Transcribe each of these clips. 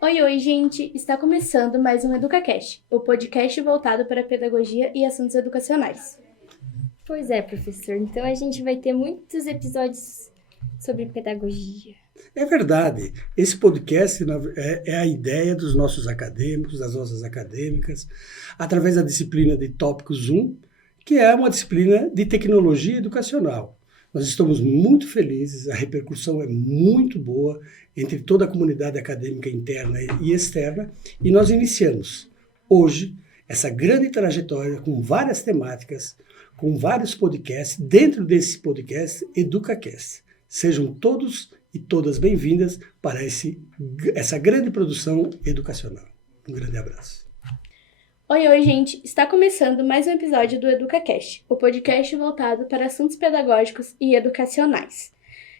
Oi, oi, gente! Está começando mais um EducaCast, o podcast voltado para a pedagogia e assuntos educacionais. Pois é, professor. Então a gente vai ter muitos episódios sobre pedagogia. É verdade. Esse podcast é a ideia dos nossos acadêmicos, das nossas acadêmicas, através da disciplina de Tópicos 1, que é uma disciplina de tecnologia educacional. Nós estamos muito felizes, a repercussão é muito boa entre toda a comunidade acadêmica interna e externa, e nós iniciamos hoje essa grande trajetória com várias temáticas, com vários podcasts. Dentro desse podcast, EducaCast. Sejam todos e todas bem-vindas para essa grande produção educacional. Um grande abraço. Oi, oi, gente! Está começando mais um episódio do EducaCast, o podcast voltado para assuntos pedagógicos e educacionais.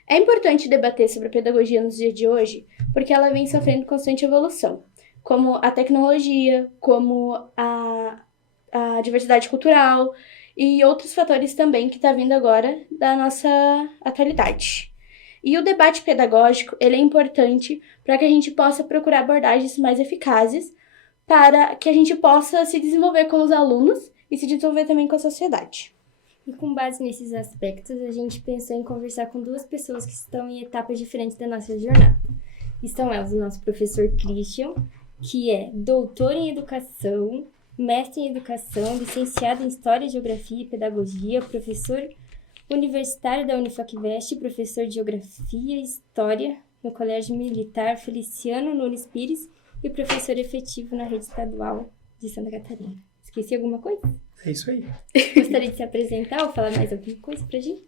É importante debater sobre a pedagogia nos dias de hoje porque ela vem sofrendo constante evolução, como a tecnologia, como a diversidade cultural e outros fatores também que está vindo agora da nossa atualidade. E o debate pedagógico ele é importante para que a gente possa procurar abordagens mais eficazes para que a gente possa se desenvolver com os alunos e se desenvolver também com a sociedade. E com base nesses aspectos, a gente pensou em conversar com duas pessoas que estão em etapas diferentes da nossa jornada. Estão elas o nosso professor Christian, que é doutor em educação, mestre em educação, licenciado em História, Geografia e Pedagogia, professor universitário da Unifacvest, professor de Geografia e História no Colégio Militar Feliciano Nunes Pires e professor efetivo na rede estadual de Santa Catarina. Esqueci alguma coisa? É isso aí. Gostaria de se apresentar ou falar mais alguma coisa pra gente?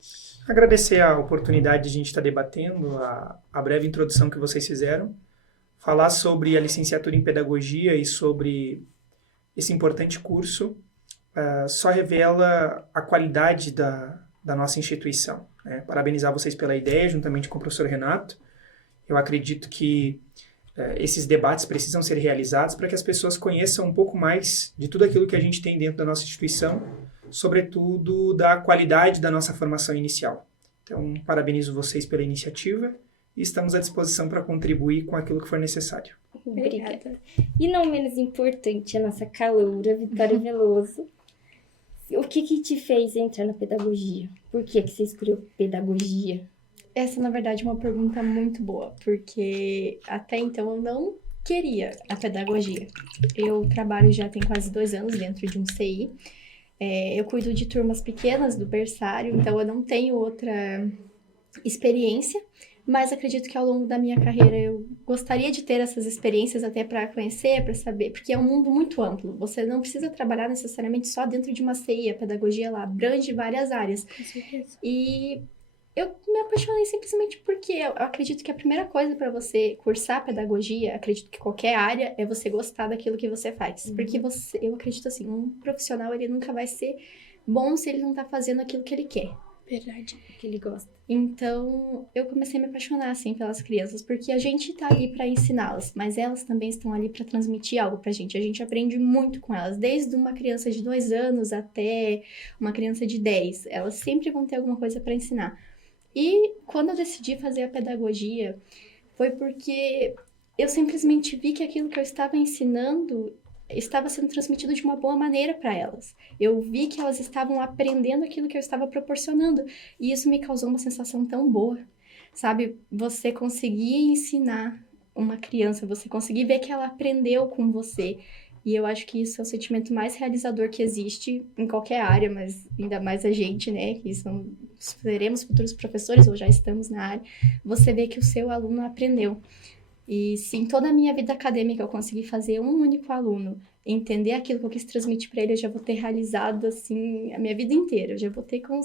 Agradecer a oportunidade de a gente estar debatendo, a breve introdução que vocês fizeram, falar sobre a licenciatura em Pedagogia e sobre esse importante curso, só revela a qualidade da nossa instituição, né? Parabenizar vocês pela ideia, juntamente com o professor Renato. Eu acredito que esses debates precisam ser realizados para que as pessoas conheçam um pouco mais de tudo aquilo que a gente tem dentro da nossa instituição, sobretudo da qualidade da nossa formação inicial. Então, parabenizo vocês pela iniciativa e estamos à disposição para contribuir com aquilo que for necessário. Obrigada. E não menos importante, a nossa caloura, Vitória Veloso. O que te fez entrar na pedagogia? Por que você escolheu pedagogia? Essa, na verdade, é uma pergunta muito boa, porque até então eu não queria a pedagogia. Eu trabalho já tem quase 2 anos dentro de um CI. Eu cuido de turmas pequenas do berçário, então eu não tenho outra experiência, mas acredito que ao longo da minha carreira eu gostaria de ter essas experiências até para conhecer, para saber, porque é um mundo muito amplo. Você não precisa trabalhar necessariamente só dentro de uma CI, a pedagogia ela abrange várias áreas. Com certeza. E eu me apaixonei simplesmente porque eu acredito que a primeira coisa para você cursar pedagogia, acredito que qualquer área, é você gostar daquilo que você faz. Porque eu acredito assim, um profissional ele nunca vai ser bom se ele não tá fazendo aquilo que ele quer. Verdade. Que ele gosta. Então, eu comecei a me apaixonar, assim, pelas crianças, porque a gente tá ali para ensiná-las, mas elas também estão ali para transmitir algo pra gente. A gente aprende muito com elas, desde uma criança de 2 anos até uma criança de 10. Elas sempre vão ter alguma coisa para ensinar. E quando eu decidi fazer a pedagogia, foi porque eu simplesmente vi que aquilo que eu estava ensinando estava sendo transmitido de uma boa maneira para elas. Eu vi que elas estavam aprendendo aquilo que eu estava proporcionando. E isso me causou uma sensação tão boa, sabe? Você conseguir ensinar uma criança, você conseguir ver que ela aprendeu com você. E eu acho que isso é o sentimento mais realizador que existe em qualquer área, mas ainda mais a gente, né? Que seremos futuros professores ou já estamos na área. Você vê que o seu aluno aprendeu. E se em toda a minha vida acadêmica eu conseguir fazer um único aluno entender aquilo que eu quis transmitir para ele, eu já vou ter realizado, assim, a minha vida inteira. Eu já vou ter, como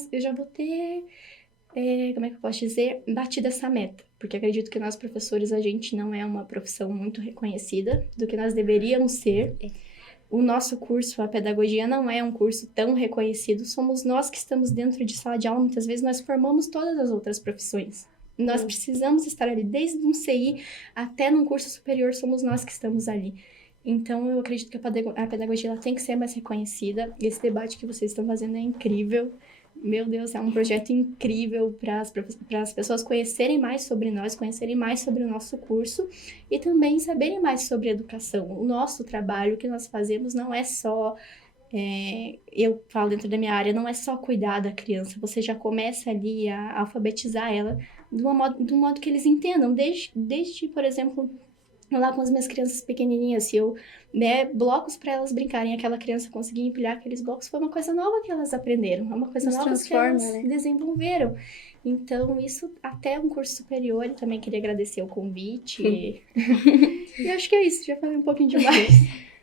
é que eu posso dizer, batido essa meta. Porque acredito que nós, professores, a gente não é uma profissão muito reconhecida do que nós deveríamos ser. O nosso curso, a pedagogia, não é um curso tão reconhecido. Somos nós que estamos dentro de sala de aula. Muitas vezes nós formamos todas as outras profissões. Nós precisamos estar ali, desde um CI até num curso superior, somos nós que estamos ali. Então, eu acredito que a pedagogia ela tem que ser mais reconhecida. Esse debate que vocês estão fazendo é incrível. meu Deus, é um projeto incrível para as pessoas conhecerem mais sobre nós, conhecerem mais sobre o nosso curso e também saberem mais sobre educação. O nosso trabalho que nós fazemos não é só, eu falo dentro da minha área, não é só cuidar da criança, você já começa ali a alfabetizar ela de um modo que eles entendam, desde, por exemplo, lá com as minhas crianças pequenininhas, se eu der blocos para elas brincarem, aquela criança conseguir empilhar aqueles blocos, foi uma coisa nova que elas aprenderam, é uma coisa nova que elas desenvolveram. Então, isso até um curso superior, eu também queria agradecer o convite. E acho que é isso, já falei um pouquinho demais.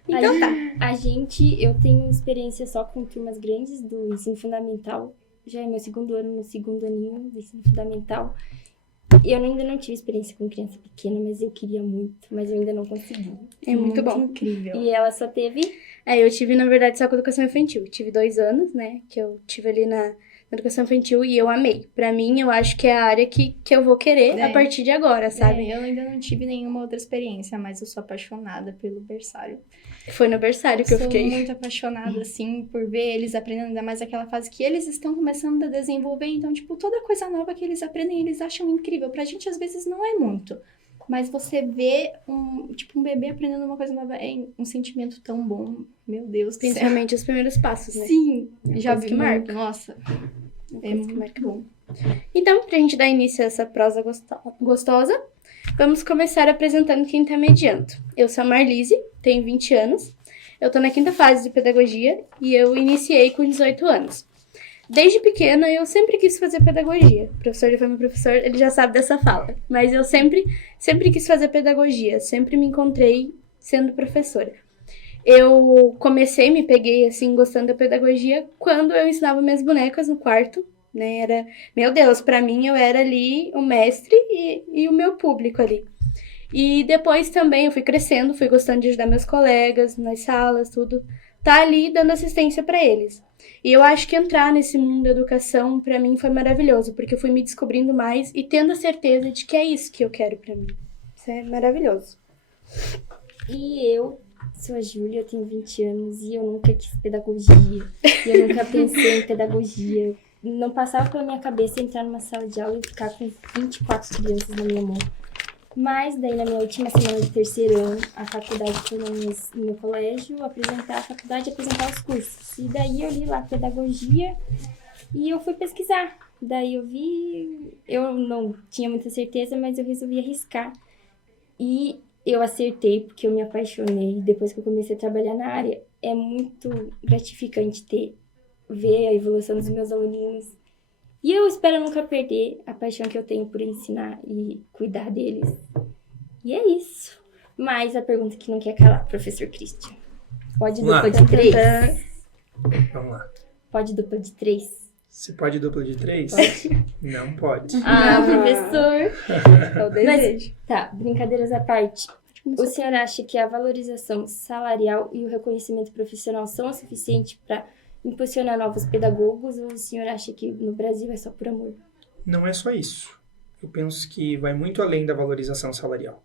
Então eu tenho experiência só com turmas grandes do ensino fundamental, já é meu segundo ano no segundo aninho do ensino fundamental. Eu ainda não tive experiência com criança pequena, mas eu queria muito, mas eu ainda não consegui. É muito bom. Incrível. E ela só teve... Eu tive, na verdade, só com educação infantil. Tive 2 anos, né, que eu tive ali na educação infantil e eu amei. Pra mim, eu acho que é a área que eu vou querer a partir de agora, sabe? Eu ainda não tive nenhuma outra experiência, mas eu sou apaixonada pelo berçário. Foi no berçário que eu fiquei. Sou muito apaixonada, assim, por ver eles aprendendo, ainda mais aquela fase que eles estão começando a desenvolver. Então, tipo, toda coisa nova que eles aprendem, eles acham incrível. Pra gente, às vezes, não é muito. Mas você vê um bebê aprendendo uma coisa nova, é um sentimento tão bom. Meu Deus do céu. Principalmente os primeiros passos, né? Sim, já vi vi marca. muito. Nossa, é muito bom. Então, pra gente dar início a essa prosa gostosa, vamos começar apresentando quem tá mediando. Eu sou a Marlise, tenho 20 anos, eu tô na 5ª fase de pedagogia e eu iniciei com 18 anos. Desde pequena, eu sempre quis fazer pedagogia. O professor já foi meu professor, ele já sabe dessa fala. Mas eu sempre quis fazer pedagogia, sempre me encontrei sendo professora. Eu me peguei assim, gostando da pedagogia, quando eu ensinava minhas bonecas no quarto, né? Meu Deus, pra mim eu era ali o mestre e o meu público ali. E depois também eu fui crescendo, fui gostando de ajudar meus colegas nas salas, tudo. Tá ali dando assistência pra eles. E eu acho que entrar nesse mundo da educação, pra mim, foi maravilhoso, porque eu fui me descobrindo mais e tendo a certeza de que é isso que eu quero pra mim. Isso é maravilhoso. E eu sou a Júlia, eu tenho 20 anos e eu nunca quis pedagogia. Eu nunca pensei em pedagogia. Não passava pela minha cabeça entrar numa sala de aula e ficar com 24 crianças na minha mão. Mas daí na minha última semana de 3º ano, a faculdade foi no meu colégio apresentar a faculdade e apresentar os cursos. E daí eu li lá pedagogia e eu fui pesquisar. Daí eu não tinha muita certeza, mas eu resolvi arriscar. E eu acertei porque eu me apaixonei. Depois que eu comecei a trabalhar na área, é muito gratificante ver a evolução dos meus aluninhos. E eu espero nunca perder a paixão que eu tenho por ensinar e cuidar deles. E é isso. Mas a pergunta que não quer calar, professor Christian. Pode dupla de 3? Vamos lá. Pode dupla de 3? Você pode dupla de 3? Pode. Não pode. Professor. É o desejo. Tá, brincadeiras à parte. O senhor acha que a valorização salarial e o reconhecimento profissional são o suficiente para impulsionar novos pedagogos, ou o senhor acha que no Brasil é só por amor? Não é só isso. Eu penso que vai muito além da valorização salarial.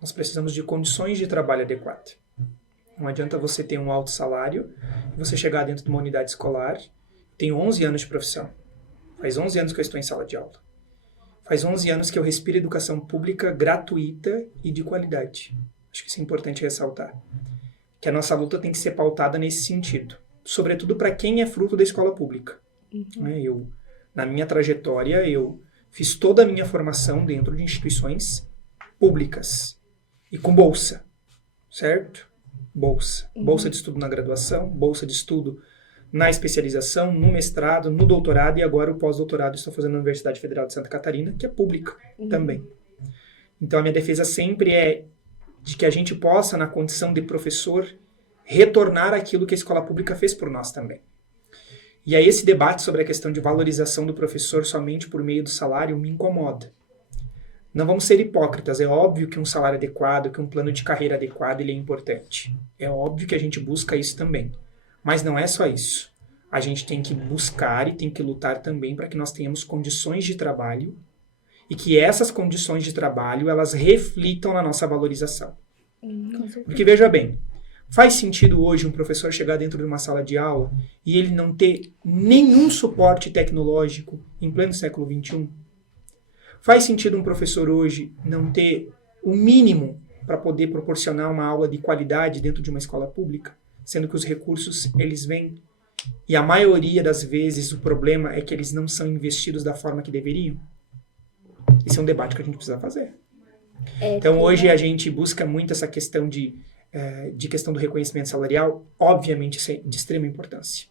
Nós precisamos de condições de trabalho adequadas. Não adianta você ter um alto salário e você chegar dentro de uma unidade escolar. Tenho 11 anos de profissão. Faz 11 anos que eu estou em sala de aula. Faz 11 anos que eu respiro educação pública gratuita e de qualidade. Acho que isso é importante ressaltar. Que a nossa luta tem que ser pautada nesse sentido. Sobretudo para quem é fruto da escola pública. Na minha trajetória, eu fiz toda a minha formação dentro de instituições públicas e com bolsa, certo? Bolsa. Bolsa de estudo na graduação, bolsa de estudo na especialização, no mestrado, no doutorado e agora o pós-doutorado estou fazendo na Universidade Federal de Santa Catarina, que é pública também. Então, a minha defesa sempre é de que a gente possa, na condição de professor, retornar aquilo que a escola pública fez por nós também. E aí esse debate sobre a questão de valorização do professor somente por meio do salário me incomoda. Não vamos ser hipócritas, é óbvio que um salário adequado, que um plano de carreira adequado, ele é importante. É óbvio que a gente busca isso também. Mas não é só isso. A gente tem que buscar e tem que lutar também para que nós tenhamos condições de trabalho e que essas condições de trabalho, elas reflitam na nossa valorização. Porque veja bem, Faz sentido hoje um professor chegar dentro de uma sala de aula e ele não ter nenhum suporte tecnológico em pleno século XXI? Faz sentido um professor hoje não ter o mínimo para poder proporcionar uma aula de qualidade dentro de uma escola pública? Sendo que os recursos, eles vêm, e a maioria das vezes o problema é que eles não são investidos da forma que deveriam? Esse é um debate que a gente precisa fazer. Então, hoje a gente busca muito essa questão de questão do reconhecimento salarial. Obviamente, isso é de extrema importância.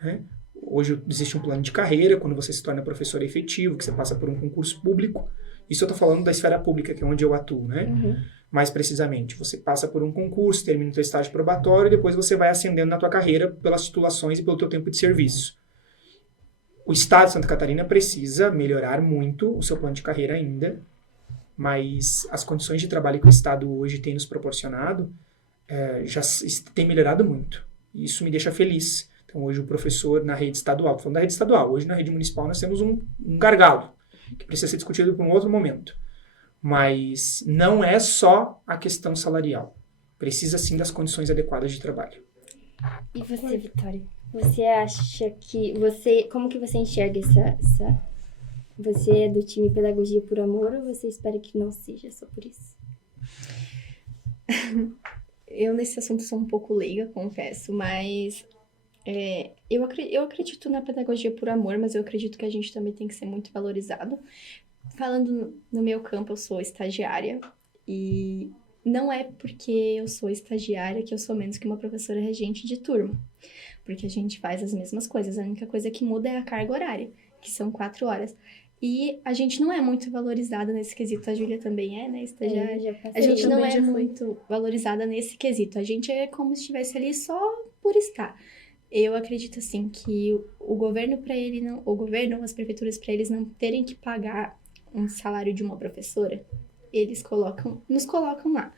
Né? Hoje existe um plano de carreira, quando você se torna professor efetivo, que você passa por um concurso público. Isso eu estou falando da esfera pública, que é onde eu atuo, né? Mais precisamente, você passa por um concurso, termina o seu estágio probatório e depois você vai ascendendo na tua carreira pelas titulações e pelo teu tempo de serviço. O Estado de Santa Catarina precisa melhorar muito o seu plano de carreira ainda, mas as condições de trabalho que o Estado hoje tem nos proporcionado já tem melhorado muito. E isso me deixa feliz. Então, hoje o professor na rede estadual, estou falando da rede estadual, hoje na rede municipal nós temos um gargalo, que precisa ser discutido por um outro momento. Mas não é só a questão salarial. Precisa sim das condições adequadas de trabalho. E você, Vitória? Você acha que como que você enxerga essa... Você é do time Pedagogia por Amor ou você espera que não seja só por isso? Eu nesse assunto sou um pouco leiga, confesso, mas eu acredito na pedagogia por amor, mas eu acredito que a gente também tem que ser muito valorizado. Falando no meu campo, eu sou estagiária e não é porque eu sou estagiária que eu sou menos que uma professora regente de turma, porque a gente faz as mesmas coisas, a única coisa que muda é a carga horária, que são 4 horas. E a gente não é muito valorizada nesse quesito, a Júlia também é, né, estagiária? A gente não é muito valorizada nesse quesito, a gente é como se estivesse ali só por estar. Eu acredito, assim, que o governo, as prefeituras, para eles não terem que pagar um salário de uma professora, eles nos colocam lá.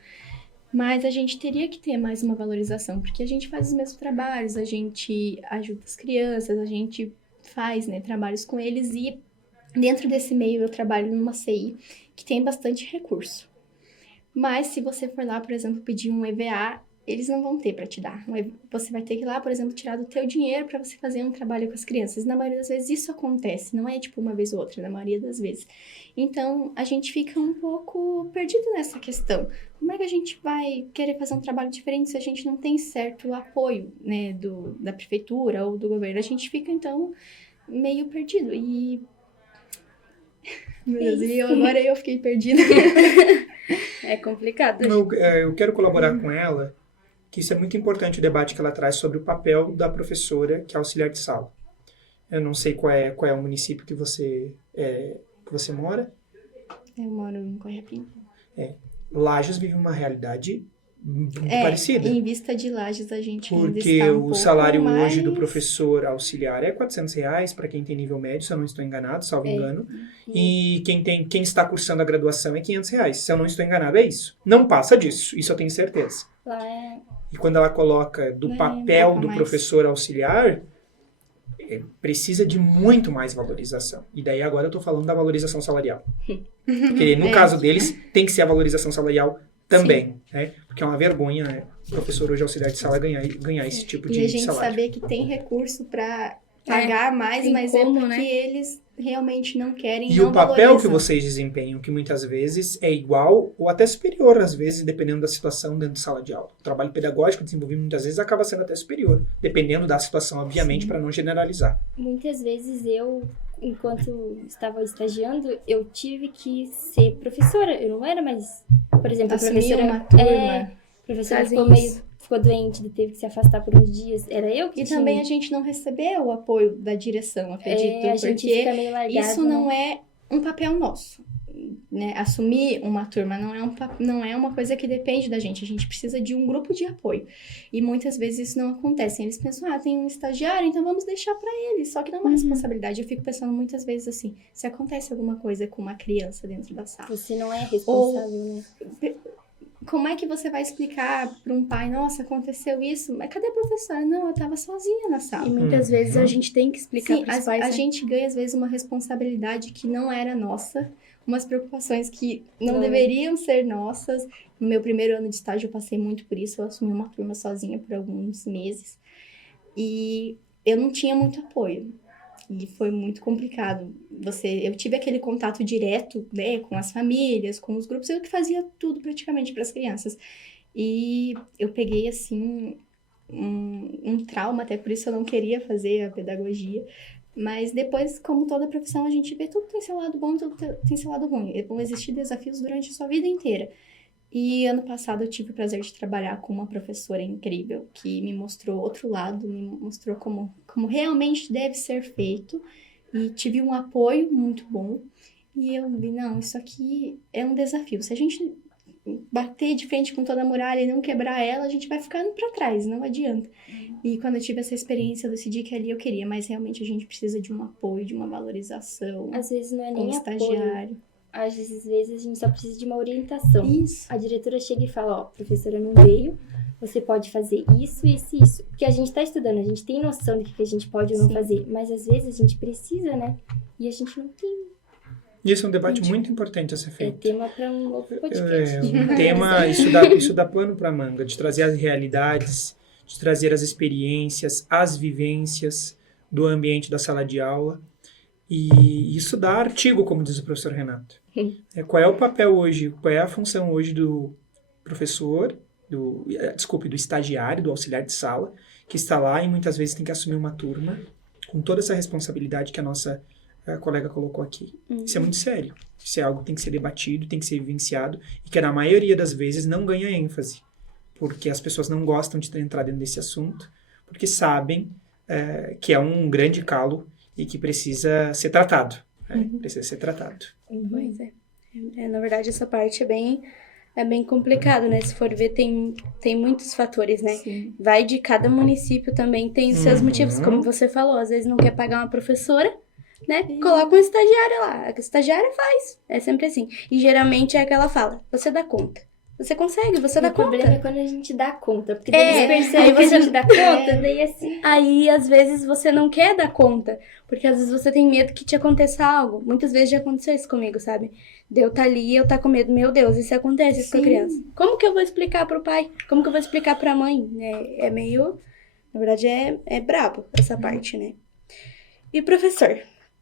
Mas a gente teria que ter mais uma valorização, porque a gente faz os mesmos trabalhos, a gente ajuda as crianças, a gente faz, né, trabalhos com eles e dentro desse meio eu trabalho numa CI que tem bastante recurso. Mas se você for lá, por exemplo, pedir um EVA, eles não vão ter para te dar. Você vai ter que ir lá, por exemplo, tirar do teu dinheiro para você fazer um trabalho com as crianças. Na maioria das vezes isso acontece, não é tipo uma vez ou outra, na maioria das vezes. Então, a gente fica um pouco perdido nessa questão. Como é que a gente vai querer fazer um trabalho diferente se a gente não tem certo apoio, né, da prefeitura ou do governo? A gente fica, então, meio perdido. E... Meu Deus, e agora eu fiquei perdida. É complicado. Eu quero colaborar com ela, que isso é muito importante, o debate que ela traz sobre o papel da professora que é auxiliar de sala. Eu não sei qual é o município que você mora. Eu moro em Correia-Pinto. Lages vive uma realidade muito parecida. Em vista de Lages, a gente ainda Porque está o salário hoje do professor auxiliar é R$400, para quem tem nível médio, se eu não estou enganado, salvo engano. E quem está cursando a graduação é R$500, se eu não estou enganado, é isso. Não passa disso, isso eu tenho certeza. E quando ela coloca do papel do professor auxiliar, precisa de muito mais valorização. E daí agora eu estou falando da valorização salarial. Porque no caso deles, tem que ser a valorização salarial também, né? Porque é uma vergonha, né? O professor hoje auxiliar de sala ganhar esse tipo de salário. E a gente saber que tem recurso para pagar mais, mas como, é porque eles realmente não querem. E o papel que vocês desempenham, que muitas vezes é igual ou até superior, às vezes, dependendo da situação dentro de sala de aula. O trabalho pedagógico desenvolvido muitas vezes acaba sendo até superior, dependendo da situação, obviamente, para não generalizar. Muitas vezes eu, enquanto estava estagiando, eu tive que ser professora. Eu não era mais, por exemplo, a professora... uma turma. A professora ficou doente, teve que se afastar por uns dias. Era eu que E tinha. também a gente não recebeu o apoio da direção, acredito. A gente fica meio largado, isso não é um papel nosso. Né? Assumir uma turma não é uma coisa que depende da gente. A gente precisa de um grupo de apoio. E muitas vezes isso não acontece. Eles pensam, tem um estagiário, então vamos deixar para ele. Só que não é uma responsabilidade. Eu fico pensando muitas vezes assim, se acontece alguma coisa com uma criança dentro da sala. Você não é responsável, né? Como é que você vai explicar para um pai, nossa, aconteceu isso, mas cadê a professora? Não, eu estava sozinha na sala. E muitas vezes a gente tem que explicar para os pais. A gente ganha, às vezes, uma responsabilidade que não era nossa, umas preocupações que não deveriam ser nossas. No meu primeiro ano de estágio eu passei muito por isso, eu assumi uma turma sozinha por alguns meses. E eu não tinha muito apoio. E foi muito complicado. Eu tive aquele contato direto, né, com as famílias, com os grupos, eu que fazia tudo praticamente para as crianças. E eu peguei, assim, um trauma, até por isso eu não queria fazer a pedagogia. Mas depois, como toda profissão, a gente vê tudo tem seu lado bom, tudo tem seu lado ruim. Vão existir desafios durante a sua vida inteira. E ano passado eu tive o prazer de trabalhar com uma professora incrível que me mostrou outro lado, me mostrou como realmente deve ser feito. E tive um apoio muito bom. E eu vi, não, isso aqui é um desafio. Se a gente bater de frente com toda a muralha e não quebrar ela, a gente vai ficando para trás, não adianta. E quando eu tive essa experiência, eu decidi que ali eu queria, mas realmente a gente precisa de um apoio, de uma valorização. Às vezes não é como nem apoio. estagiário. Às vezes a gente só precisa de uma orientação. Isso. A diretora chega e fala, ó, professora não veio, você pode fazer isso, isso e isso. Porque a gente tá estudando, a gente tem noção do que a gente pode ou não fazer, mas às vezes a gente precisa, né? E a gente não tem. Isso é um debate muito importante a ser É feito. tema para um outro podcast. Um tema, isso dá pano para manga, de trazer as realidades, de trazer as experiências, as vivências do ambiente da sala de aula. E isso dá artigo, como diz o professor Renato. Qual é o papel hoje, qual é a função hoje do professor, do estagiário, do auxiliar de sala, que está lá e muitas vezes tem que assumir uma turma com toda essa responsabilidade que a nossa colega colocou aqui. Isso é muito sério. Isso é algo que tem que ser debatido, tem que ser vivenciado e que na maioria das vezes não ganha ênfase, porque as pessoas não gostam de entrar dentro desse assunto, porque sabem que é um grande calo e que precisa ser tratado. Precisa ser tratado. Pois é. Na verdade, essa parte é bem complicado, né? Se for ver, tem muitos fatores, né? Sim. Vai de cada município também, tem os seus motivos, como você falou. Às vezes não quer pagar uma professora, né? Coloca um estagiário lá. A estagiária faz. É sempre assim. E geralmente é aquela fala, você dá conta. Você consegue, você dá O problema conta. é quando a gente dá conta, porque daí eles aí percebem que a você gente dá conta, daí assim... Aí, às vezes, você não quer dar conta, porque às vezes você tem medo que te aconteça algo. Muitas vezes já aconteceu isso comigo, sabe? De eu tá ali e eu tá com medo. Meu Deus, e se acontece isso com a criança? Como que eu vou explicar pro pai? Como que eu vou explicar pra mãe? É meio... Na verdade, é brabo essa parte, né? E professor,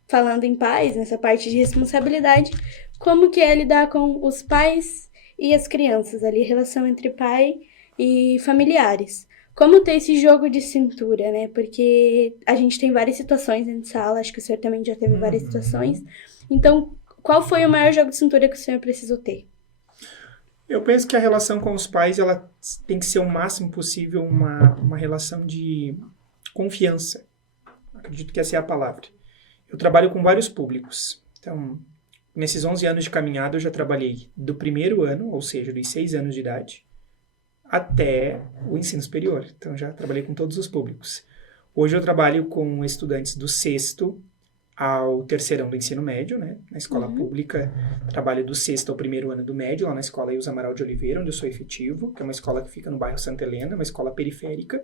falando em pais, nessa parte de responsabilidade, como que é lidar com os pais e as crianças ali, relação entre pai e familiares? Como ter esse jogo de cintura, né? Porque a gente tem várias situações dentro de sala, acho que o senhor também já teve várias situações. Então, qual foi o maior jogo de cintura que o senhor precisou ter? Eu penso que a relação com os pais ela tem que ser o máximo possível uma relação de confiança. Acredito que essa é a palavra. Eu trabalho com vários públicos. Então, nesses 11 anos de caminhada, eu já trabalhei do primeiro ano, ou seja, dos 6 anos de idade, até o ensino superior. Então, já trabalhei com todos os públicos. Hoje eu trabalho com estudantes do 6º ao 3º do ensino médio, né? Na escola pública, trabalho do 6º ao 1º ano do médio, lá na escola Ilza Amaral de Oliveira, onde eu sou efetivo, que é uma escola que fica no bairro Santa Helena, uma escola periférica,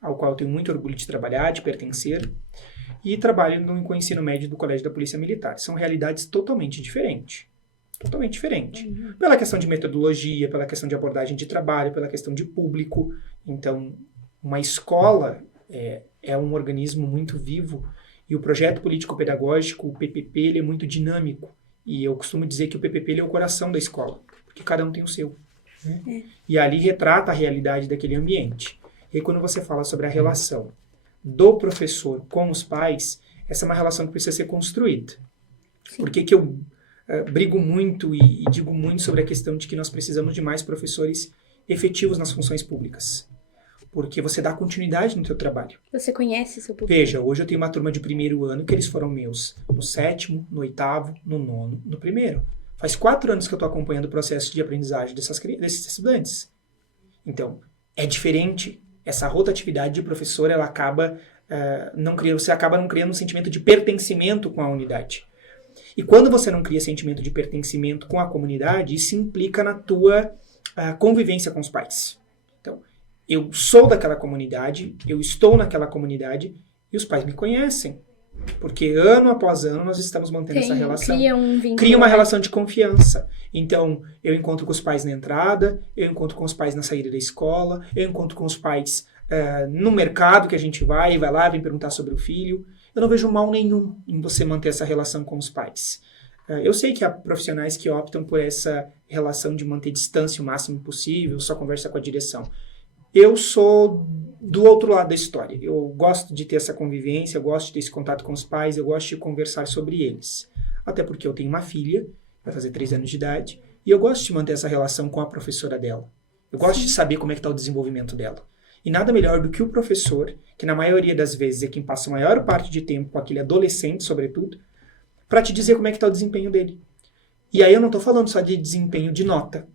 ao qual eu tenho muito orgulho de trabalhar, de pertencer. E trabalho com o ensino médio do Colégio da Polícia Militar. São realidades totalmente diferentes. Totalmente diferentes. Pela questão de metodologia, pela questão de abordagem de trabalho, pela questão de público. Então, uma escola é um organismo muito vivo e o projeto político-pedagógico, o PPP, ele é muito dinâmico. E eu costumo dizer que o PPP ele é o coração da escola, porque cada um tem o seu. Né? E ali retrata a realidade daquele ambiente. E aí, quando você fala sobre a relação do professor com os pais, essa é uma relação que precisa ser construída. Por que eu brigo muito e digo muito sobre a questão de que nós precisamos de mais professores efetivos nas funções públicas? Porque você dá continuidade no teu trabalho. Você conhece seu público? Veja, hoje eu tenho uma turma de primeiro ano que eles foram meus no 7º, no 8º, no 9º, no 1º. Faz 4 anos que eu estou acompanhando o processo de aprendizagem desses estudantes. Então, é diferente. Essa rotatividade de professor, ela acaba você acaba não criando um sentimento de pertencimento com a unidade. E quando você não cria sentimento de pertencimento com a comunidade, isso implica na tua convivência com os pais. Então, eu sou daquela comunidade, eu estou naquela comunidade e os pais me conhecem. Porque ano após ano nós estamos mantendo essa relação. Cria um vínculo. Cria uma relação de confiança. Então, eu encontro com os pais na entrada, eu encontro com os pais na saída da escola, eu encontro com os pais no mercado que a gente vai lá, vem perguntar sobre o filho. Eu não vejo mal nenhum em você manter essa relação com os pais. Eu sei que há profissionais que optam por essa relação de manter distância o máximo possível, só conversa com a direção. Eu sou do outro lado da história. Eu gosto de ter essa convivência, eu gosto de ter esse contato com os pais, eu gosto de conversar sobre eles. Até porque eu tenho uma filha, vai fazer 3 anos de idade, e eu gosto de manter essa relação com a professora dela. Eu gosto de saber como é que está o desenvolvimento dela. E nada melhor do que o professor, que na maioria das vezes é quem passa a maior parte de tempo com aquele adolescente, sobretudo, para te dizer como é que está o desempenho dele. E aí eu não estou falando só de desempenho de nota.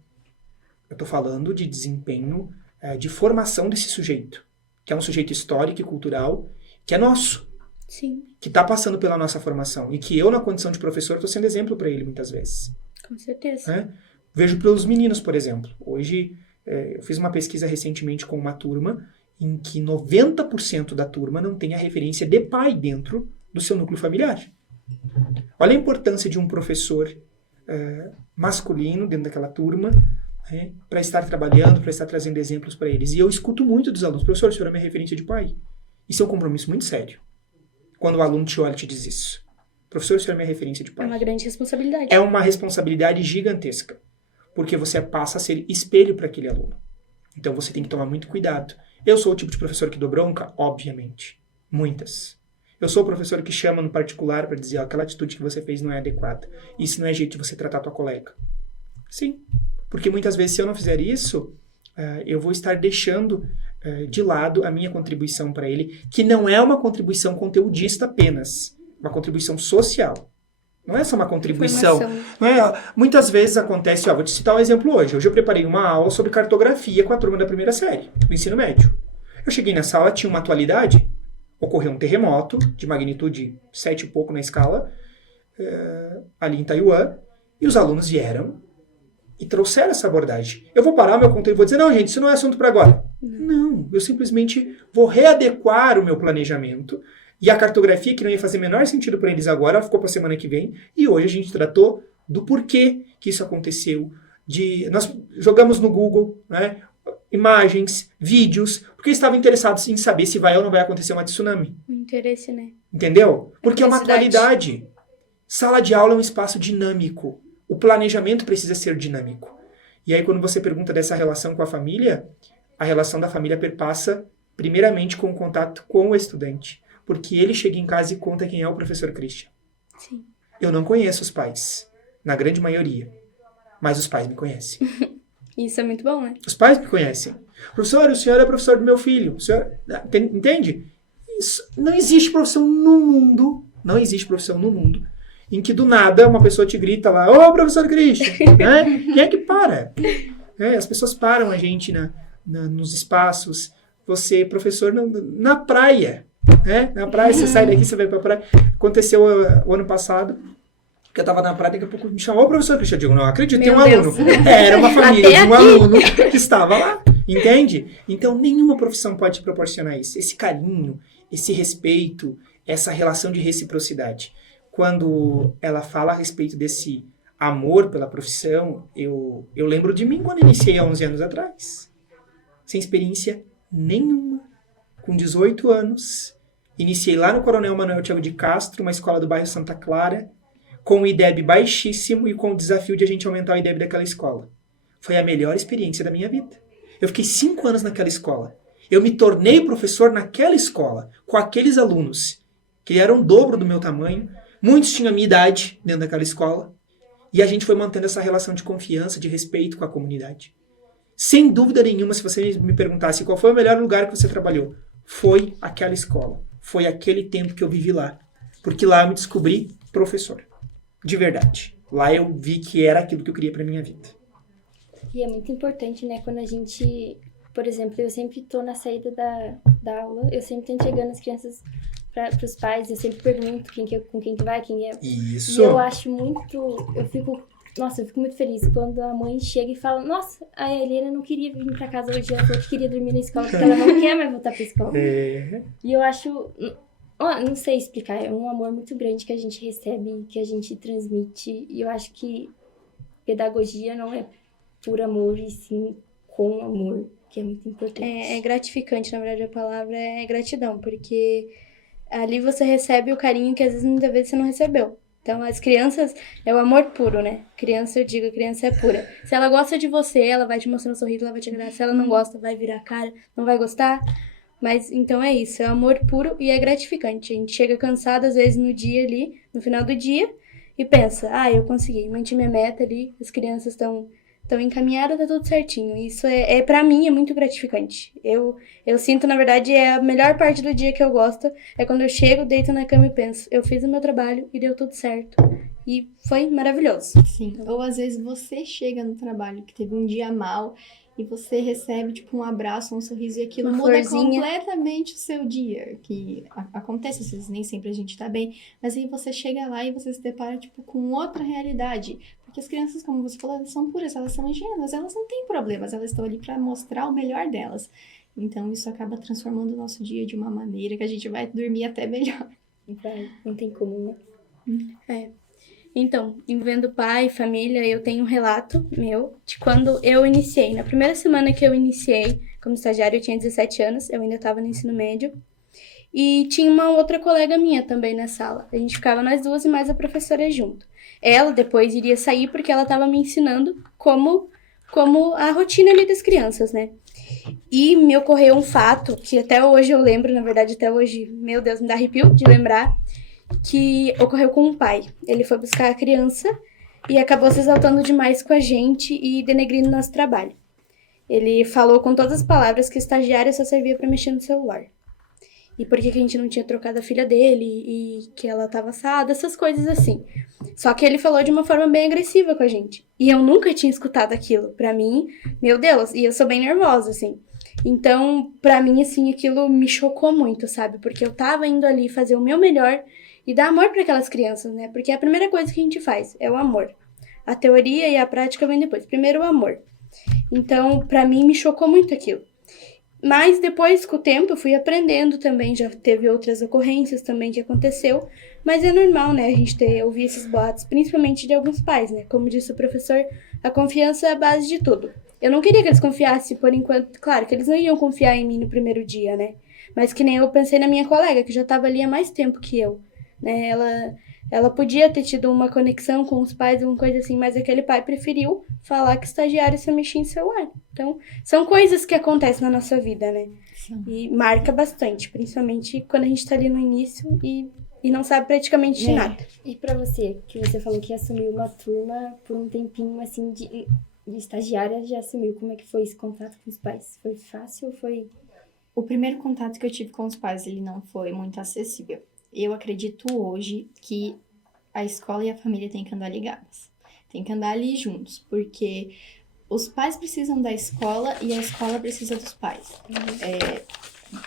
Eu estou falando de desempenho de formação desse sujeito, que é um sujeito histórico e cultural, que é nosso. Sim. Que está passando pela nossa formação. E que eu, na condição de professor, estou sendo exemplo para ele muitas vezes. Com certeza. Vejo pelos meninos, por exemplo. Hoje, eu fiz uma pesquisa recentemente com uma turma em que 90% da turma não tem a referência de pai dentro do seu núcleo familiar. Olha a importância de um professor masculino dentro daquela turma, para estar trabalhando, para estar trazendo exemplos para eles. E eu escuto muito dos alunos: professor, o senhor é minha referência de pai. Isso é um compromisso muito sério. Quando o aluno te olha e te diz isso. Professor, o senhor é minha referência de pai. É uma grande responsabilidade. É uma responsabilidade gigantesca. Porque você passa a ser espelho para aquele aluno. Então você tem que tomar muito cuidado. Eu sou o tipo de professor que dou bronca? Obviamente. Muitas. Eu sou o professor que chama no particular para dizer: aquela atitude que você fez não é adequada. Isso não é jeito de você tratar a tua colega. Sim. Porque muitas vezes, se eu não fizer isso, eu vou estar deixando de lado a minha contribuição para ele, que não é uma contribuição conteudista apenas, uma contribuição social. Não é só uma contribuição. Muitas vezes acontece, vou te citar um exemplo hoje. Hoje eu preparei uma aula sobre cartografia com a turma da primeira série, do ensino médio. Eu cheguei na sala, tinha uma atualidade, ocorreu um terremoto de magnitude 7 e pouco na escala, ali em Taiwan, e os alunos vieram e trouxeram essa abordagem. Eu vou parar meu conteúdo e vou dizer: não, gente, isso não é assunto para agora. Não, eu simplesmente vou readequar o meu planejamento. E a cartografia, que não ia fazer o menor sentido para eles agora, ficou para a semana que vem. E hoje a gente tratou do porquê que isso aconteceu. Nós jogamos no Google, imagens, vídeos, porque eles estavam interessados em saber se vai ou não vai acontecer uma tsunami. O interesse, né? Entendeu? Porque é uma atualidade. Sala de aula é um espaço dinâmico. O planejamento precisa ser dinâmico. E aí, quando você pergunta dessa relação com a família, a relação da família perpassa, primeiramente, com o contato com o estudante. Porque ele chega em casa e conta quem é o professor Christian. Sim. Eu não conheço os pais, na grande maioria. Mas os pais me conhecem. Isso é muito bom, né? Os pais me conhecem. Professor, o senhor é professor do meu filho. O senhor... Entende? Isso... Não existe profissão no mundo em que do nada uma pessoa te grita lá: ô, professor Christian, Quem é que para? As pessoas param a gente nos espaços. Você, professor, na praia, na praia, você sai daqui, você vai pra praia. Aconteceu o ano passado, que eu tava na praia, daqui a pouco me chamou: ô, professor Christian. Eu digo: não acredito, tem um aluno. Era uma família de um aluno que estava lá, entende? Então, nenhuma profissão pode te proporcionar isso. Esse carinho, esse respeito, essa relação de reciprocidade. Quando ela fala a respeito desse amor pela profissão, eu lembro de mim quando iniciei há 11 anos atrás. Sem experiência nenhuma. Com 18 anos, iniciei lá no Coronel Manuel Thiago de Castro, uma escola do bairro Santa Clara, com o IDEB baixíssimo e com o desafio de a gente aumentar o IDEB daquela escola. Foi a melhor experiência da minha vida. Eu fiquei 5 anos naquela escola. Eu me tornei professor naquela escola, com aqueles alunos, que eram o dobro do meu tamanho. Muitos tinham a minha idade dentro daquela escola. E a gente foi mantendo essa relação de confiança, de respeito com a comunidade. Sem dúvida nenhuma, se você me perguntasse qual foi o melhor lugar que você trabalhou, foi aquela escola. Foi aquele tempo que eu vivi lá. Porque lá eu me descobri professor. De verdade. Lá eu vi que era aquilo que eu queria para minha vida. E é muito importante, né, quando a gente... Por exemplo, eu sempre tô na saída da aula, eu sempre tô entregando as crianças para os pais, eu sempre pergunto com quem que vai, quem é. Isso. E eu acho muito, eu fico muito feliz quando a mãe chega e fala: nossa, a Helena não queria vir para casa hoje, ela falou que queria dormir na escola, porque ela não quer mais voltar para a escola. E eu acho, Não sei explicar, é um amor muito grande que a gente recebe, que a gente transmite, e eu acho que pedagogia não é por amor, e sim com amor, que é muito importante. É gratificante, na verdade, a palavra é gratidão, porque ali você recebe o carinho que às vezes, muitas vezes, você não recebeu. Então, as crianças, é o amor puro, né? Criança, eu digo, criança é pura. Se ela gosta de você, ela vai te mostrar um sorriso, ela vai te agradar. Se ela não gosta, vai virar a cara, não vai gostar. Mas, então é isso, é amor puro e é gratificante. A gente chega cansado, às vezes, no dia ali, no final do dia, e pensa, eu consegui, mantive minha meta ali, as crianças estão encaminhadas, tá tudo certinho. Isso pra mim, é muito gratificante. Eu sinto, na verdade, é a melhor parte do dia que eu gosto, é quando eu chego, deito na cama e penso, eu fiz o meu trabalho e deu tudo certo. E foi maravilhoso. Sim. Ou às vezes você chega no trabalho que teve um dia mal e você recebe, tipo, um abraço, um sorriso, e aquilo Uma muda florzinha. completamente o seu dia. Que acontece, às vezes nem sempre a gente tá bem, mas aí você chega lá e você se depara, tipo, com outra realidade. Porque as crianças, como você falou, elas são puras, elas são ingênuas, elas não têm problemas, elas estão ali pra mostrar o melhor delas. Então isso acaba transformando o nosso dia de uma maneira que a gente vai dormir até melhor. Não tem como, né? Então, envolvendo pai e família, eu tenho um relato meu de quando eu iniciei. Na primeira semana que eu iniciei como estagiária, eu tinha 17 anos, eu ainda estava no ensino médio. E tinha uma outra colega minha também na sala. A gente ficava nós duas e mais a professora junto. Ela depois iria sair porque ela estava me ensinando como a rotina ali das crianças, né? E me ocorreu um fato que até hoje eu lembro, na verdade até hoje, meu Deus, me dá arrepio de lembrar, que ocorreu com um pai. Ele foi buscar a criança e acabou se exaltando demais com a gente e denegrindo nosso trabalho. Ele falou com todas as palavras que estagiária só servia para mexer no celular. E por que a gente não tinha trocado a filha dele e que ela tava assada, essas coisas assim. Só que ele falou de uma forma bem agressiva com a gente. E eu nunca tinha escutado aquilo. Pra mim, meu Deus, e eu sou bem nervosa, assim. Então, pra mim, assim, aquilo me chocou muito, sabe? Porque eu tava indo ali fazer o meu melhor e dar amor para aquelas crianças, né? Porque a primeira coisa que a gente faz é o amor. A teoria e a prática vem depois. Primeiro o amor. Então, pra mim, me chocou muito aquilo. Mas depois, com o tempo, eu fui aprendendo também. Já teve outras ocorrências também que aconteceu. Mas é normal, né? A gente ouvir esses boatos, principalmente de alguns pais, né? Como disse o professor, a confiança é a base de tudo. Eu não queria que eles confiassem por enquanto. Claro que eles não iam confiar em mim no primeiro dia, né? Mas que nem eu pensei na minha colega, que já estava ali há mais tempo que eu. Né? Ela podia ter tido uma conexão com os pais, uma coisa assim, mas aquele pai preferiu falar que estagiário se mexia em celular. Então, são coisas que acontecem na nossa vida, né? Sim. E marca bastante, principalmente quando a gente tá ali no início e não sabe praticamente de nada. E pra você, que você falou que assumiu uma turma por um tempinho, assim, de estagiária, já assumiu. Como é que foi esse contato com os pais? Foi fácil ou foi... O primeiro contato que eu tive com os pais, ele não foi muito acessível. Eu acredito hoje que a escola e a família têm que andar ligadas. Tem que andar ali juntos, porque os pais precisam da escola e a escola precisa dos pais.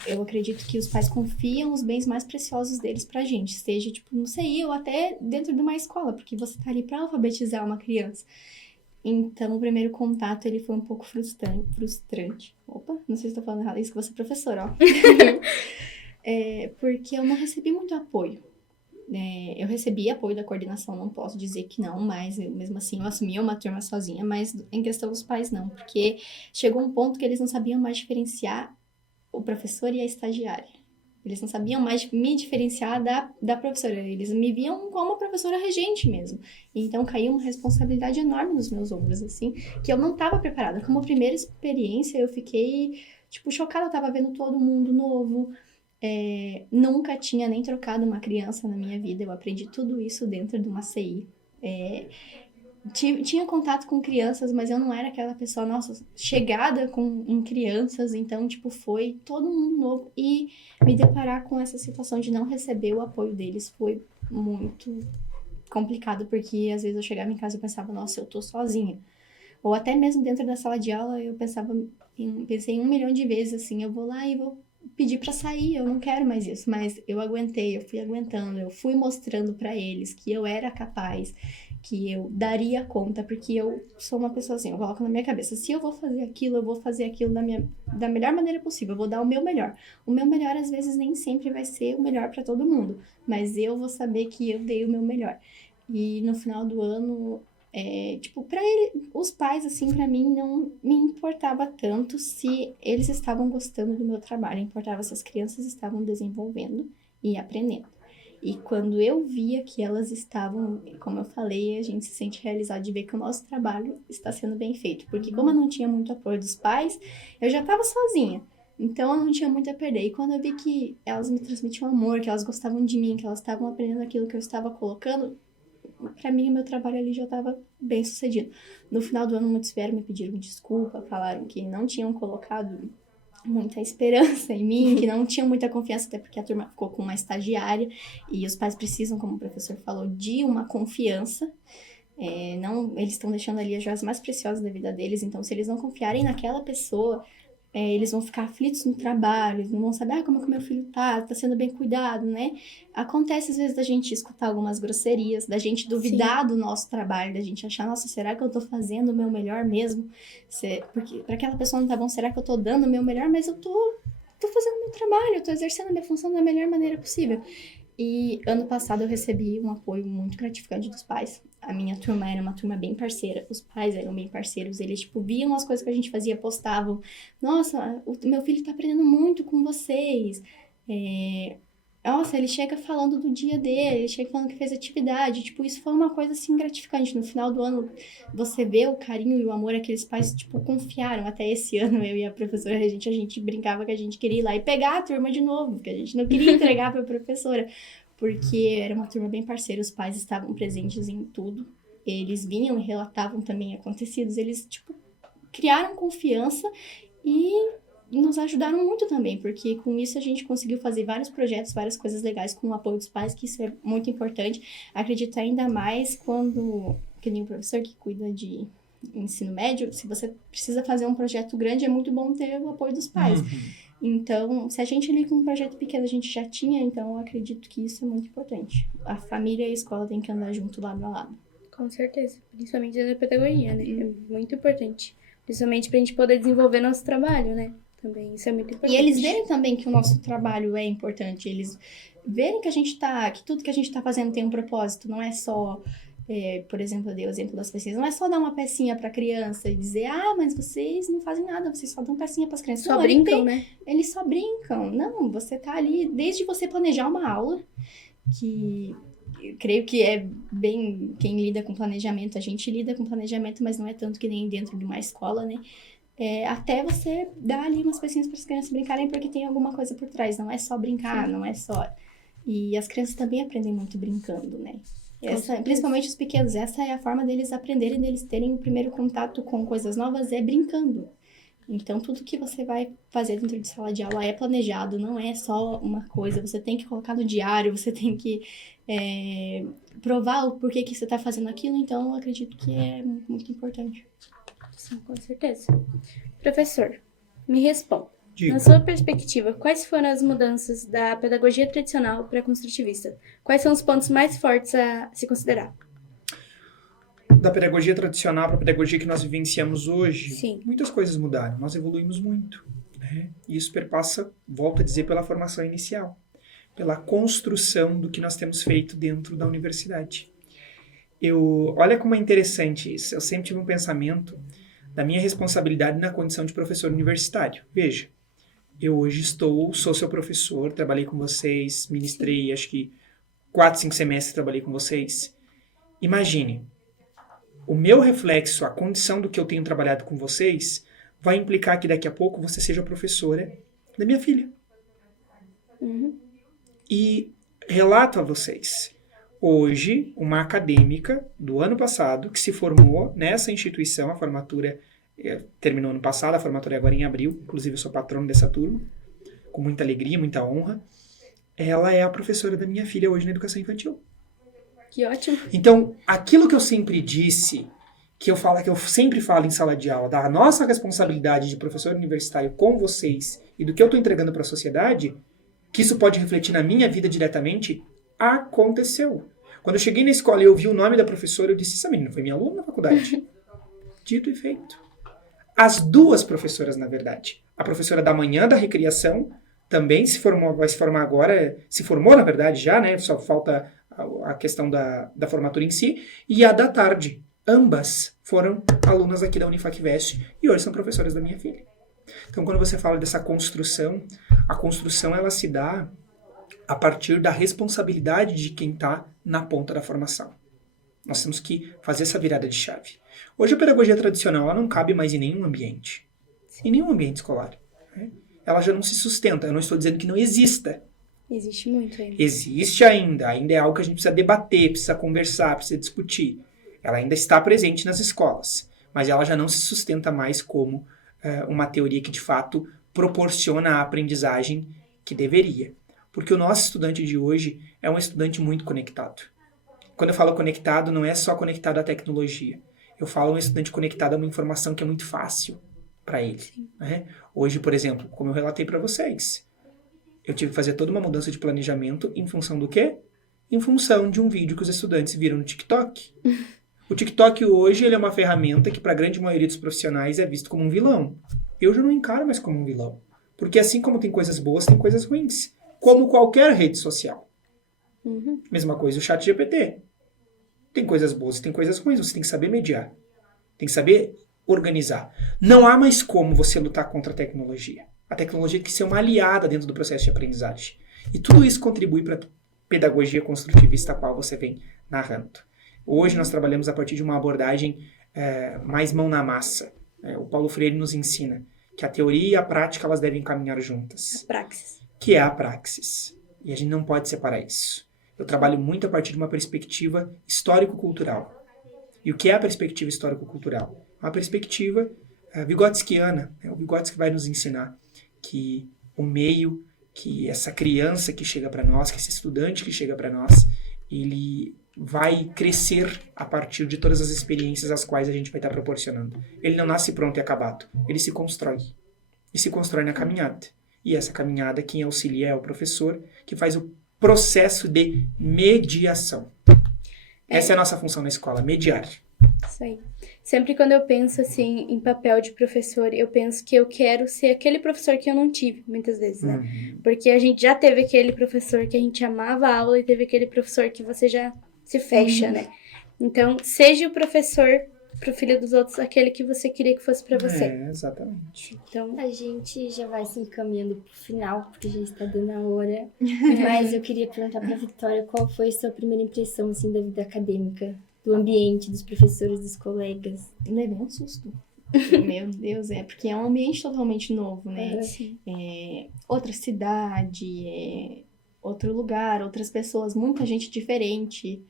Eu acredito que os pais confiam os bens mais preciosos deles pra gente. Seja, tipo, não sei, ou até dentro de uma escola, porque você tá ali pra alfabetizar uma criança. Então, o primeiro contato, ele foi um pouco frustrante. Opa, não sei se estou falando errado, isso que você é professora, ó. Porque eu não recebi muito apoio. Eu recebi apoio da coordenação, não posso dizer que não, mas mesmo assim eu assumia uma turma sozinha, mas em questão dos pais não, porque chegou um ponto que eles não sabiam mais diferenciar o professor e a estagiária. Eles não sabiam mais me diferenciar da professora. Eles me viam como a professora regente mesmo. Então, caiu uma responsabilidade enorme nos meus ombros, assim, que eu não estava preparada. Como primeira experiência, eu fiquei, tipo, chocada. Eu tava vendo todo mundo novo. Nunca tinha nem trocado uma criança na minha vida. Eu aprendi tudo isso dentro de uma CI. Tinha contato com crianças, mas eu não era aquela pessoa, nossa, chegada em crianças, então, tipo, foi todo mundo novo. E me deparar com essa situação de não receber o apoio deles foi muito complicado, porque às vezes eu chegava em casa e pensava, nossa, eu tô sozinha. Ou até mesmo dentro da sala de aula, eu pensei 1 milhão de vezes, assim, eu vou lá e vou pedir pra sair, eu não quero mais isso. Mas eu aguentei, eu fui aguentando, eu fui mostrando pra eles que eu era capaz. que eu daria conta, porque eu sou uma pessoa assim, eu coloco na minha cabeça, se eu vou fazer aquilo, eu vou fazer aquilo da melhor maneira possível, eu vou dar o meu melhor. O meu melhor, às vezes, nem sempre vai ser o melhor para todo mundo, mas eu vou saber que eu dei o meu melhor. E no final do ano, pra os pais, assim, pra mim, não me importava tanto se eles estavam gostando do meu trabalho, importava se as crianças estavam desenvolvendo e aprendendo. E quando eu via que elas estavam, como eu falei, a gente se sente realizado de ver que o nosso trabalho está sendo bem feito. Porque como eu não tinha muito apoio dos pais, eu já estava sozinha. Então eu não tinha muito a perder. E quando eu vi que elas me transmitiam amor, que elas gostavam de mim, que elas estavam aprendendo aquilo que eu estava colocando, para mim o meu trabalho ali já estava bem sucedido. No final do ano, muitos vieram me pedir desculpa, falaram que não tinham colocado muita esperança em mim, que não tinham muita confiança, até porque a turma ficou com uma estagiária e os pais precisam, como o professor falou, de uma confiança. Eles estão deixando ali as joias mais preciosas da vida deles, então se eles não confiarem naquela pessoa, eles vão ficar aflitos no trabalho, eles não vão saber como é que o meu filho tá sendo bem cuidado, né? Acontece às vezes da gente escutar algumas grosserias, da gente duvidar do nosso trabalho, da gente achar, nossa, será que eu tô fazendo o meu melhor mesmo? Porque pra aquela pessoa não tá bom, será que eu tô dando o meu melhor? Mas eu tô fazendo o meu trabalho, eu tô exercendo a minha função da melhor maneira possível. E ano passado eu recebi um apoio muito gratificante dos pais. A minha turma era uma turma bem parceira, os pais eram bem parceiros, eles, viam as coisas que a gente fazia, postavam. Nossa, o meu filho tá aprendendo muito com vocês. Nossa, ele chega falando do dia dele, ele chega falando que fez atividade. Isso foi uma coisa, assim, gratificante. No final do ano, você vê o carinho e o amor que aqueles pais, confiaram. Até esse ano, eu e a professora, a gente brincava que a gente queria ir lá e pegar a turma de novo, porque a gente não queria entregar pra professora, porque era uma turma bem parceira, os pais estavam presentes em tudo. Eles vinham e relatavam também acontecidos. Eles, criaram confiança e nos ajudaram muito também, porque com isso a gente conseguiu fazer vários projetos, várias coisas legais com o apoio dos pais, que isso é muito importante. Acredito ainda mais quando, que nem o professor que cuida de ensino médio, se você precisa fazer um projeto grande, é muito bom ter o apoio dos pais. Então, se a gente ali com um projeto pequeno a gente já tinha, então eu acredito que isso é muito importante. A família e a escola têm que andar junto lado a lado. Com certeza, principalmente na pedagogia, né? É muito importante. Principalmente pra gente poder desenvolver nosso trabalho, né? Também, isso é muito importante. E eles verem também que o nosso trabalho é importante, eles verem que que tudo que a gente tá fazendo tem um propósito, não é só, por exemplo, eu dei o exemplo das pecinhas, não é só dar uma pecinha pra criança e dizer, mas vocês não fazem nada, vocês só dão pecinha pras crianças. Só brincam, né? Eles só brincam. Não, você tá ali, desde você planejar uma aula, que eu creio que é bem quem lida com planejamento, a gente lida com planejamento, mas não é tanto que nem dentro de uma escola, né? Até você dar ali umas pecinhas para as crianças brincarem, porque tem alguma coisa por trás, não é só brincar, não é só... E as crianças também aprendem muito brincando, né? Principalmente os pequenos, essa é a forma deles aprenderem, deles terem o primeiro contato com coisas novas, é brincando. Então, tudo que você vai fazer dentro de sala de aula é planejado, não é só uma coisa, você tem que colocar no diário, você tem que provar o porquê que você está fazendo aquilo, então eu acredito que é muito importante. Sim, com certeza. Professor, me responda. Diga. Na sua perspectiva, quais foram as mudanças da pedagogia tradicional para a construtivista? Quais são os pontos mais fortes a se considerar? Da pedagogia tradicional para a pedagogia que nós vivenciamos hoje, Sim. Muitas coisas mudaram, nós evoluímos muito. Né? E isso perpassa, volto a dizer, pela formação inicial, pela construção do que nós temos feito dentro da universidade. Olha como é interessante isso, eu sempre tive um pensamento da minha responsabilidade na condição de professor universitário. Veja, eu hoje sou seu professor, trabalhei com vocês, ministrei, acho que 4, 5 semestres trabalhei com vocês. Imagine, o meu reflexo, a condição do que eu tenho trabalhado com vocês, vai implicar que daqui a pouco você seja professora da minha filha. E relato a vocês, hoje, uma acadêmica do ano passado, que se formou nessa instituição, a formatura terminou ano passado, a formatura é agora em abril, inclusive eu sou patrono dessa turma, com muita alegria, muita honra, ela é a professora da minha filha hoje na educação infantil. Que ótimo. Então, aquilo que eu sempre disse, que eu sempre falo em sala de aula, da nossa responsabilidade de professor universitário com vocês e do que eu estou entregando para a sociedade, que isso pode refletir na minha vida diretamente, aconteceu. Quando eu cheguei na escola e eu vi o nome da professora, eu disse, essa menina foi minha aluna na faculdade. Dito e feito. As duas professoras, na verdade. A professora da manhã, da recriação, também se formou, vai se formar agora, se formou, na verdade, já, né? Só falta a questão da formatura em si. E a da tarde. Ambas foram alunas aqui da Unifacvest e hoje são professoras da minha filha. Então, quando você fala dessa construção, a construção ela se dá a partir da responsabilidade de quem está na ponta da formação. Nós temos que fazer essa virada de chave. Hoje a pedagogia tradicional ela não cabe mais em nenhum ambiente. Em nenhum ambiente escolar. Né? Ela já não se sustenta. Eu não estou dizendo que não exista. Existe muito ainda. Existe ainda. Ainda é algo que a gente precisa debater, precisa conversar, precisa discutir. Ela ainda está presente nas escolas. Mas ela já não se sustenta mais como uma teoria que de fato proporciona a aprendizagem que deveria. Porque o nosso estudante de hoje é um estudante muito conectado. Quando eu falo conectado, não é só conectado à tecnologia. Eu falo um estudante conectado a uma informação que é muito fácil para ele. Né? Hoje, por exemplo, como eu relatei para vocês, eu tive que fazer toda uma mudança de planejamento em função do quê? Em função de um vídeo que os estudantes viram no TikTok. O TikTok hoje ele é uma ferramenta que para a grande maioria dos profissionais é visto como um vilão. Eu já não encaro mais como um vilão. Porque assim como tem coisas boas, tem coisas ruins. Como qualquer rede social. Mesma coisa o ChatGPT. Tem coisas boas e tem coisas ruins. Você tem que saber mediar. Tem que saber organizar. Não há mais como você lutar contra a tecnologia. A tecnologia tem que ser uma aliada dentro do processo de aprendizagem. E tudo isso contribui para a pedagogia construtivista a qual você vem narrando. Hoje nós trabalhamos a partir de uma abordagem mais mão na massa. O Paulo Freire nos ensina que a teoria e a prática elas devem caminhar juntas. A praxis. Que é a praxis. E a gente não pode separar isso. Eu trabalho muito a partir de uma perspectiva histórico-cultural. E o que é a perspectiva histórico-cultural? Uma perspectiva vigotskiana. O Vygotsky vai nos ensinar que o meio, que essa criança que chega para nós, que esse estudante que chega para nós, ele vai crescer a partir de todas as experiências as quais a gente vai estar proporcionando. Ele não nasce pronto e acabado. Ele se constrói. E se constrói na caminhada. E essa caminhada, quem auxilia é o professor, que faz o processo de mediação. Essa é a nossa função na escola, mediar. Isso aí. Sempre quando eu penso, assim, em papel de professor, eu penso que eu quero ser aquele professor que eu não tive, muitas vezes, né? Porque a gente já teve aquele professor que a gente amava a aula e teve aquele professor que você já se fecha, né? Então, seja o professor pro filho dos outros aquele que você queria que fosse pra você. Exatamente. Então, A gente já vai se encaminhando pro final, porque já está dando a hora. Mas eu queria perguntar pra Vitória qual foi a sua primeira impressão, assim, da vida acadêmica, do ambiente, dos professores, dos colegas. Levei um susto. Meu Deus, porque é um ambiente totalmente novo, né? Outra cidade, outro lugar, outras pessoas, muita gente diferente.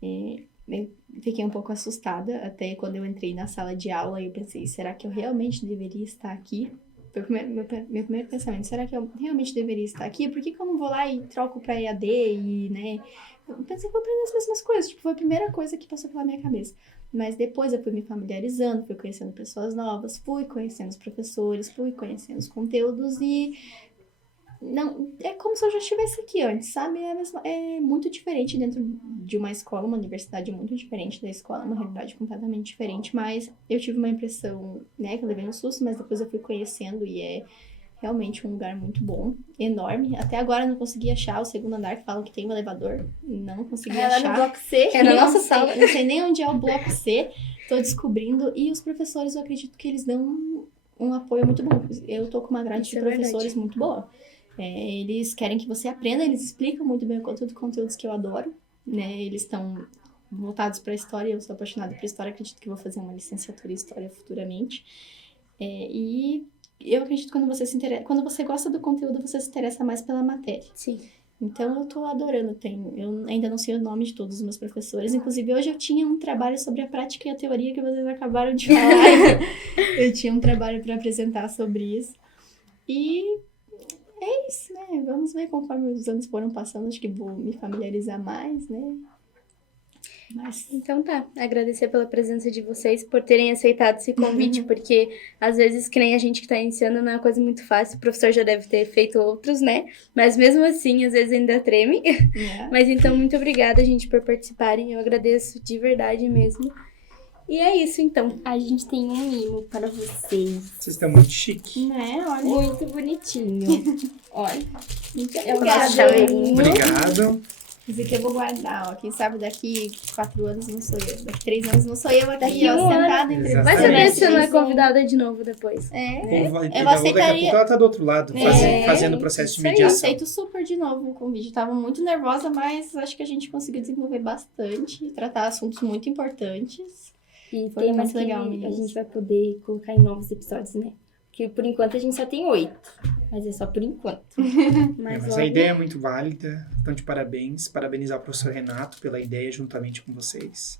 Eu fiquei um pouco assustada até quando eu entrei na sala de aula e eu pensei, será que eu realmente deveria estar aqui? Foi meu primeiro pensamento, será que eu realmente deveria estar aqui? Por que eu não vou lá e troco pra EAD e, né? Eu pensei que eu vou aprender as mesmas coisas, foi a primeira coisa que passou pela minha cabeça. Mas depois eu fui me familiarizando, fui conhecendo pessoas novas, fui conhecendo os professores, fui conhecendo os conteúdos e não, é como se eu já estivesse aqui antes, sabe? É muito diferente dentro de uma escola, uma universidade muito diferente da escola, uma realidade completamente diferente, mas eu tive uma impressão, né, que eu levei um susto, mas depois eu fui conhecendo e é realmente um lugar muito bom, enorme. Até agora eu não consegui achar o segundo andar, que falam que tem um elevador, não consegui achar. Lá no bloco C. É na nossa sala, não sei nem onde é o bloco C, tô descobrindo, e os professores, eu acredito que eles dão um apoio muito bom. Eu tô com uma grade de professores muito boa. Eles querem que você aprenda, eles explicam muito bem o conteúdos que eu adoro, né? Eles estão voltados para a história, eu sou apaixonada por história, acredito que vou fazer uma licenciatura em história futuramente. E eu acredito que quando você gosta do conteúdo, você se interessa mais pela matéria. sim. Então eu tô adorando, eu ainda não sei o nome de todos os meus professores, inclusive hoje eu tinha um trabalho sobre a prática e a teoria que vocês acabaram de falar. Eu tinha um trabalho para apresentar sobre isso. E é isso, né? Vamos ver conforme os anos foram passando, acho que vou me familiarizar mais, né? Mas Então tá, agradecer pela presença de vocês, por terem aceitado esse convite, porque às vezes, que nem a gente que tá iniciando, não é uma coisa muito fácil, o professor já deve ter feito outros, né? Mas mesmo assim, às vezes ainda treme. Mas então, muito obrigada, gente, por participarem, eu agradeço de verdade mesmo. E é isso, então. A gente tem um mimo para vocês. Vocês estão muito chique. né, olha. Muito bonitinho. Olha. É um Obrigada. chaveirinho. Obrigado. Esse aqui eu vou guardar, ó. Quem sabe daqui 4 anos não sou eu. Daqui 3 anos não sou eu aqui, Daqui ó, um ano. sentada entre Exatamente. Vai saber se você não é vocês. convidada de novo depois. É. Bom, vai Eu pegar, daqui a aceitaria- pouco ela tá do outro lado, fazendo o processo de isso aí. Eu mediação. aceito super de novo o convite. Tava muito nervosa, mas acho que a gente conseguiu desenvolver bastante, tratar assuntos muito importantes. E Foi temas muito que legal a mesmo. gente vai poder colocar em novos episódios, né? Porque por enquanto a gente só tem 8. Mas é só por enquanto. Mas logo- a ideia é muito válida, então de parabéns. Parabenizar o professor Renato pela ideia juntamente com vocês.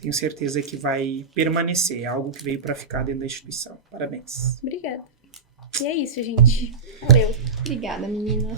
Tenho certeza que vai permanecer, é algo que veio para ficar dentro da instituição. Parabéns. Obrigada. E é isso, gente. Valeu. Obrigada, meninas.